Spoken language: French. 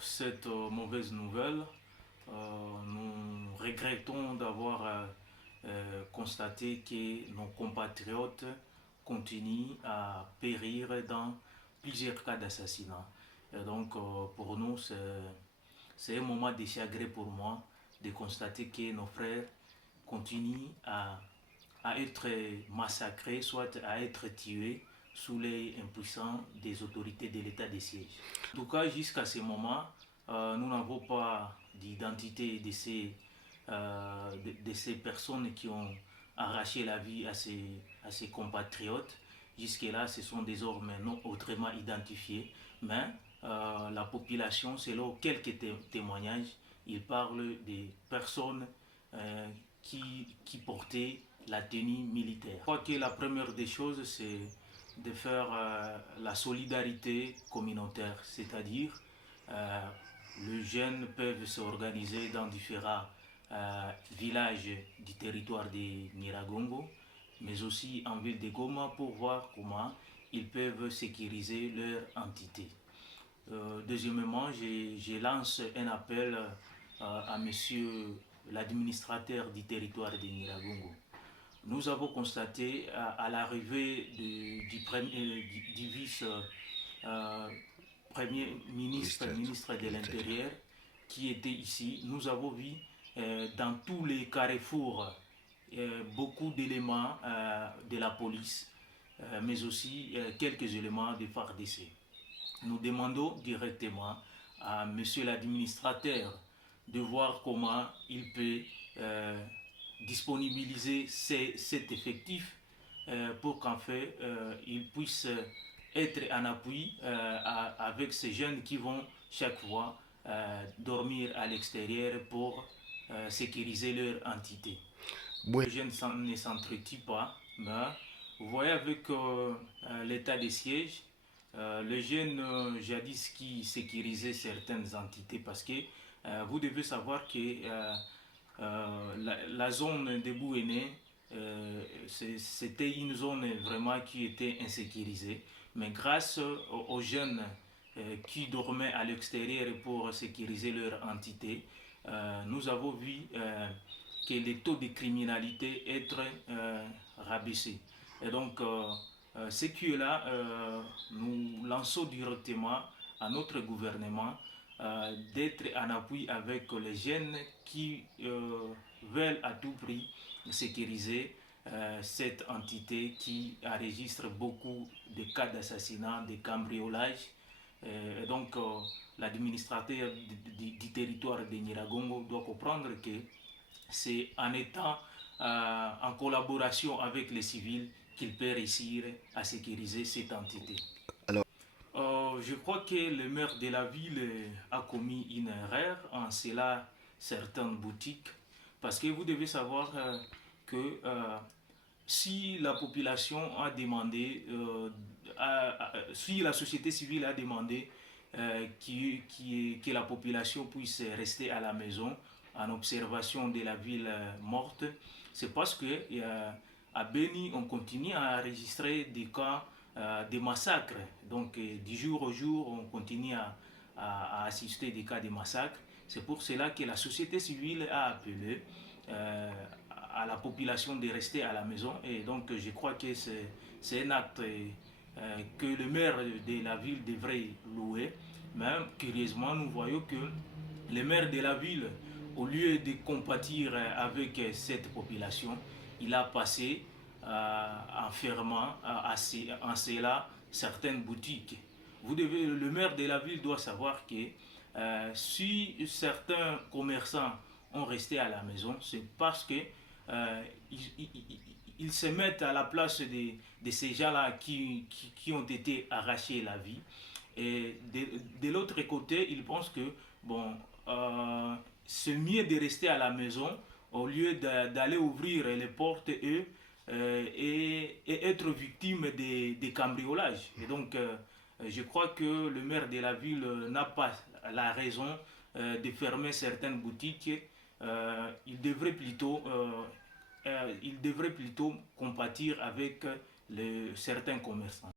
cette mauvaise nouvelle. Nous regrettons d'avoir constaté que nos compatriotes continuent à périr dans plusieurs cas d'assassinat. Et donc pour nous, c'est un moment de chagrin pour moi de constater que nos frères continuent à être massacrés, soit à être tués sous les impuissants des autorités de l'état de siège. En tout cas, jusqu'à ce moment, nous n'avons pas d'identité de ces personnes qui ont arraché la vie à ces compatriotes. Jusque-là, ce sont désormais non autrement identifiés, mais la population, selon quelques témoignages, ils parlent des personnes qui portaient la tenue militaire. Je crois que la première des choses, c'est de faire la solidarité communautaire, c'est-à-dire les jeunes peuvent s'organiser dans différents villages du territoire de Nyiragongo, mais aussi en ville de Goma pour voir comment ils peuvent sécuriser leur entité. Deuxièmement, je lance un appel à monsieur l'administrateur du territoire de Nyiragongo. Nous avons constaté à l'arrivée du vice-premier ministre de l'Intérieur qui était ici, nous avons vu dans tous les carrefours beaucoup d'éléments de la police, mais aussi quelques éléments de FARDC. Nous demandons directement à monsieur l'administrateur de voir comment il peut disponibiliser cet effectif pour qu'en fait il puisse être en appui avec ces jeunes qui vont chaque fois dormir à l'extérieur pour sécuriser leur entité. Oui. Les jeunes ne s'entretuent pas, mais vous voyez avec l'état de siège, les jeunes jadis qui sécurisaient certaines entités parce que vous devez savoir que la zone de Bouéné, c'était une zone vraiment qui était insécurisée, mais grâce aux jeunes qui dormaient à l'extérieur pour sécuriser leur entité, nous avons vu que les taux de criminalité être rabaissés. Et donc, ce qui est là, nous lançons directement à notre gouvernement d'être en appui avec les jeunes qui veulent à tout prix sécuriser cette entité qui enregistre beaucoup de cas d'assassinat, de cambriolage. Et donc, l'administrateur du territoire de Nyiragongo doit comprendre que c'est en étant en collaboration avec les civils qu'il peut réussir à sécuriser cette entité. Je crois que le maire de la ville a commis une erreur en cela certaines boutiques, parce que vous devez savoir que si la population a demandé, si la société civile a demandé que la population puisse rester à la maison en observation de la ville morte, c'est parce que à Beni, on continue à enregistrer des cas de massacres. Donc, du jour au jour, on continue à assister à des cas de massacres. C'est pour cela que la société civile a appelé à la population de rester à la maison. Et donc, je crois que c'est un acte que le maire de la ville devrait louer. Mais curieusement, nous voyons que le maire de la ville, au lieu de compatir avec cette population, il a passé en fermant en cela certaines boutiques. Le maire de la ville doit savoir que si certains commerçants ont resté à la maison, c'est parce que ils se mettent à la place de ces gens-là qui ont été arrachés la vie. Et de l'autre côté, ils pensent que bon, c'est mieux de rester à la maison au lieu d'aller ouvrir les portes et être victime des cambriolages. Et donc, je crois que le maire de la ville n'a pas la raison de fermer certaines boutiques. Il devrait plutôt compatir avec certains commerçants.